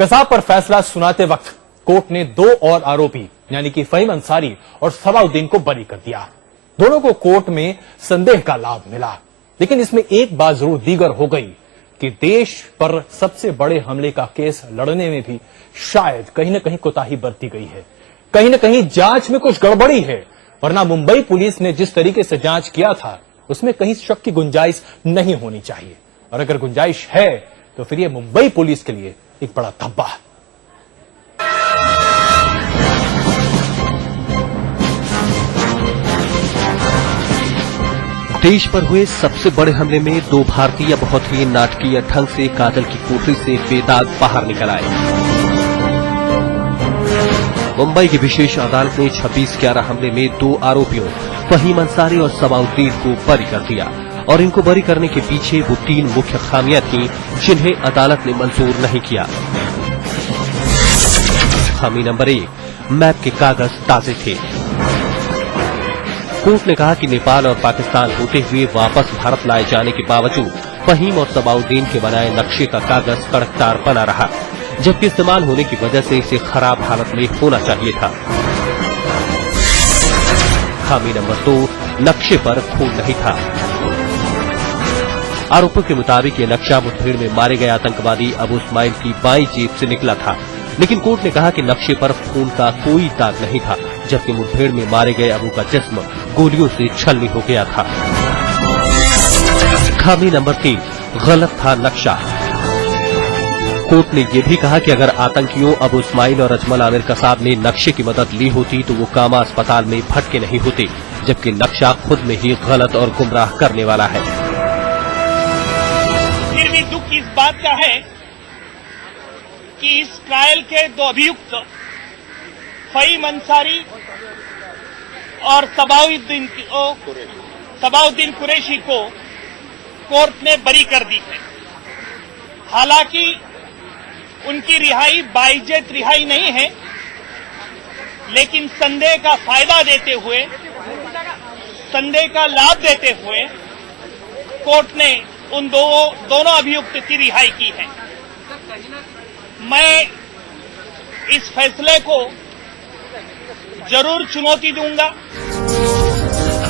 कसाब पर फैसला सुनाते वक्त कोर्ट ने दो और आरोपी यानी कि फहीम अंसारी और सबाउद्दीन को बरी कर दिया। दोनों को कोर्ट में संदेह का लाभ मिला, लेकिन इसमें एक बात जरूर दीगर हो गई कि देश पर सबसे बड़े हमले का केस लड़ने में भी शायद कहीं न कहीं कोताही बरती गई है, कहीं न कहीं जांच में कुछ गड़बड़ी है। वरना मुंबई पुलिस ने जिस तरीके से जांच किया था उसमें कहीं शक की गुंजाइश नहीं होनी चाहिए, और अगर गुंजाइश है तो फिर यह मुंबई पुलिस के लिए एक बड़ा धब्बा है। देश पर हुए सबसे बड़े हमले में दो भारतीय बहुत ही नाटकीय ढंग से काजल की कोठरी से बेदाग बाहर निकल आए। मुंबई की विशेष अदालत ने 26/11 हमले में दो आरोपियों फहीम अंसारी और सबाउद्दीन को बरी कर दिया, और इनको बरी करने के पीछे वो 3 मुख्य खामियां थीं जिन्हें अदालत ने मंजूर नहीं किया। खामी नंबर 1, मैप के कागज ताजे थे। कोर्ट ने कहा कि नेपाल और पाकिस्तान होते हुए वापस भारत लाए जाने के बावजूद फहीम और सबाउद्दीन के बनाए नक्शे का कागज कड़कदार बना रहा, जबकि इस्तेमाल होने की वजह से इसे खराब हालत में होना चाहिए था। खामी नंबर 2, नक्शे पर खून नहीं था। आरोपों के मुताबिक ये नक्शा मुठभेड़ में मारे गए आतंकवादी अबू इस्माइल की बाईं जेब से निकला था, लेकिन कोर्ट ने कहा कि नक्शे पर खून का कोई दाग नहीं था, जबकि मुठभेड़ में मारे गए अबू का जिस्म गोलियों से छलनी हो गया था। खामी नंबर 3, गलत था नक्शा। कोर्ट ने यह भी कहा कि अगर आतंकियों अबू इस्माइल और अजमल आमिर कसाब ने नक्शे की मदद ली होती तो वो कामा अस्पताल में भटके नहीं होते, जबकि नक्शा खुद में ही गलत और गुमराह करने वाला है। फिर भी दुख इस बात का है कि इस ट्रायल के दो अभियुक्त फहीम अंसारी और सबाउद्दीन कुरैशी को कोर्ट ने बरी कर दी है। हालांकि उनकी रिहाई बाइज्जत रिहाई नहीं है, लेकिन संदेह का फायदा देते हुए, संदेह का लाभ देते हुए कोर्ट ने उन दोनों अभियुक्त की रिहाई की है। मैं इस फैसले को जरूर चुनौती दूंगा।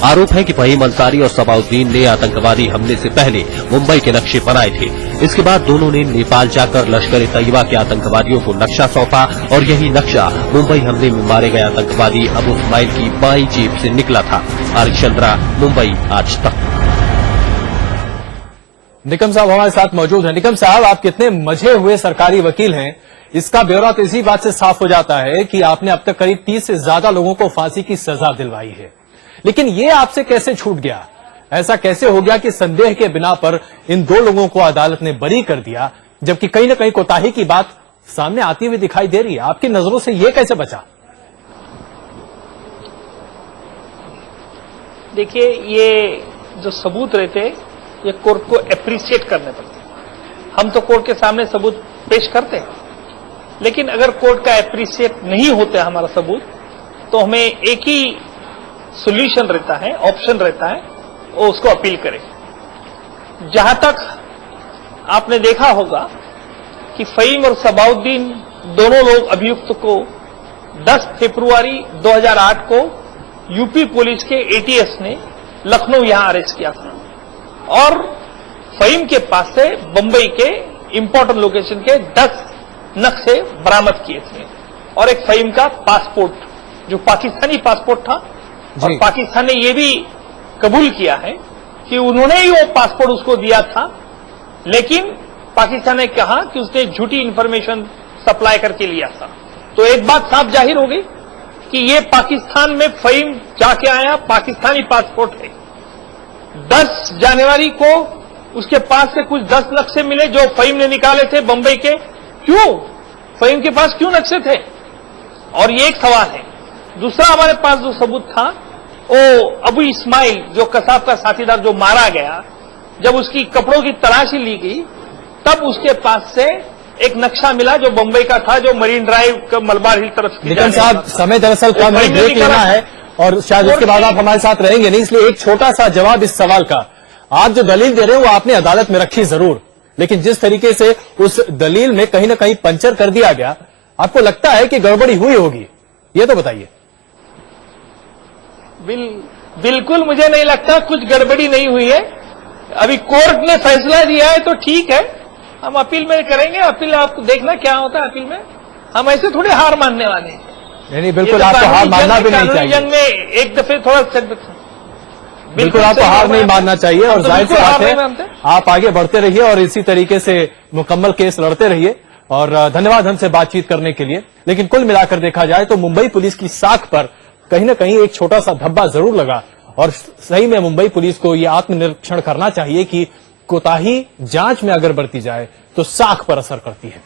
आरोप है कि फहीम अंसारी और सबाउद्दीन ने आतंकवादी हमले से पहले मुंबई के नक्शे बनाए थे। इसके बाद दोनों ने नेपाल जाकर लश्कर ए तैयबा के आतंकवादियों को नक्शा सौंपा, और यही नक्शा मुंबई हमले में मारे गए आतंकवादी अबू इस्माइल की बाईं जेब से निकला था। आरिफ चंद्रा, मुंबई, आज तक। निकम साहब हमारे साथ मौजूद हैं। निकम साहब, आप कितने मजे हुए सरकारी वकील हैं, इसका ब्यौरा तो इसी बात से साफ हो जाता है कि आपने अब तक करीब 30 से ज्यादा लोगों को फांसी की सजा दिलवाई है, लेकिन ये आपसे कैसे छूट गया? ऐसा कैसे हो गया कि संदेह के बिना पर इन दो लोगों को अदालत ने बरी कर दिया, जबकि कहीं न कहीं कोताही की बात सामने आती हुई दिखाई दे रही है? आपकी नजरों से ये कैसे बचा? देखिए, ये जो सबूत रहते ये कोर्ट को एप्रिशिएट करने पड़ते। हम तो कोर्ट के सामने सबूत पेश करते हैं, लेकिन अगर कोर्ट का एप्रिशिएट नहीं होता हमारा सबूत, तो हमें एक ही सोल्यूशन रहता है, ऑप्शन रहता है, वो उसको अपील करें। जहां तक आपने देखा होगा कि फहीम और सबाउद्दीन दोनों लोग अभियुक्त को 10 फरवरी 2008 को यूपी पुलिस के एटीएस ने लखनऊ यहां अरेस्ट किया था, और फहीम के पास से बंबई के इंपॉर्टेंट लोकेशन के 10 नक्शे बरामद किए थे, और एक फहीम का पासपोर्ट जो पाकिस्तानी पासपोर्ट था, और पाकिस्तान ने यह भी कबूल किया है कि उन्होंने ही वो पासपोर्ट उसको दिया था, लेकिन पाकिस्तान ने कहा कि उसने झूठी इंफॉर्मेशन सप्लाई करके लिया था। तो एक बात साफ जाहिर हो गई कि ये पाकिस्तान में फहीम जाके आया, पाकिस्तानी पासपोर्ट है। 10 जनवरी को उसके पास से कुछ 10 नक्शे मिले जो फहीम ने निकाले थे बंबई के। क्यों फहीम के पास क्यों नक्शे थे? और ये एक सवाल है। दूसरा, हमारे पास जो सबूत था वो अबू इस्माइल जो कसाब का साथीदार जो मारा गया, जब उसकी कपड़ों की तलाशी ली गई तब उसके पास से एक नक्शा मिला जो बंबई का था, जो मरीन ड्राइव मलबार हिल तरफ। निकम साहब, समय दरअसल कम है, ब्रेक लेना है और शायद उसके बाद आप हमारे साथ रहेंगे नहीं, इसलिए एक छोटा सा जवाब इस सवाल का। आप जो दलील दे रहे हो वो आपने अदालत में रखी जरूर, लेकिन जिस तरीके से उस दलील में कहीं ना कहीं पंचर कर दिया गया, आपको लगता है कि गड़बड़ी हुई होगी? ये तो बताइए। बिल्कुल मुझे नहीं लगता कुछ गड़बड़ी नहीं हुई है। अभी कोर्ट ने फैसला दिया है तो ठीक है, हम अपील में करेंगे। अपील आपको देखना क्या होता है अपील में। हम ऐसे थोड़े हार मानने वाले हैं। नहीं, बिल्कुल आपको हार मानना भी नहीं चाहिए। जंग में एक दफे थोड़ा बिल्कुल आपको हार नहीं मानना चाहिए और जाहिर सी बात है आप आगे बढ़ते रहिए और इसी तरीके से मुकम्मल केस लड़ते रहिए। और धन्यवाद हमसे बातचीत करने के लिए। लेकिन कुल मिलाकर देखा जाए तो मुंबई पुलिस की साख पर कहीं ना कहीं एक छोटा सा धब्बा जरूर लगा और सही में मुंबई पुलिस को यह आत्मनिरीक्षण करना चाहिए कि कोताही जांच में अगर बरती जाए तो साख पर असर करती है।